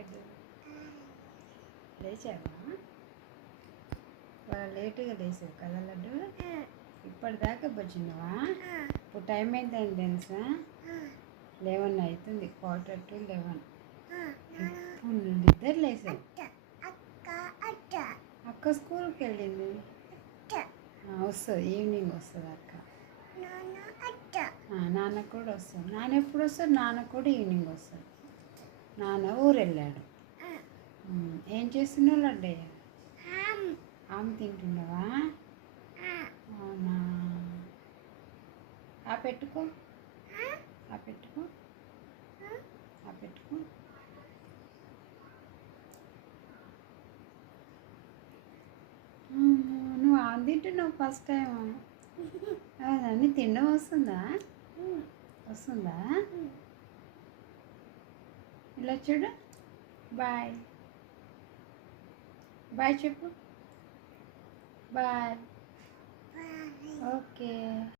లడ్డు లేచావా? వాళ్ళ లేటుగా లేచావు కదా లడ్డు? ఇప్పటిదాకా వచ్చినావా? ఇప్పుడు టైం ఏంటని తెలుసా? 11 అవుతుంది, 11:45. ఇప్పుడు నిద్ర లేచావు. అక్క స్కూల్కి వెళ్ళింది. వస్తుంది, ఈవినింగ్ వస్తుంది అక్క. నాన్న కూడా వస్తుంది. నాన్న ఎప్పుడు వస్తాడు? నాన్న కూడా ఈవినింగ్ వస్తాడు. నాన్న ఊరు వెళ్ళాడు. ఏం చేస్తున్నావు లడ్డయ్య? ఆమె తింటున్నావా? అవునా? ఆ పెట్టుకో, ఆ పెట్టుకో, ఆ పెట్టుకో. నువ్వు ఆమె తింటున్నావు ఫస్ట్ టైం. అన్నీ తినడం వస్తుందా? వస్తుందా? ఇలా చూడు. బాయ్ బాయ్ చెప్పు. బాయ్. ఓకే.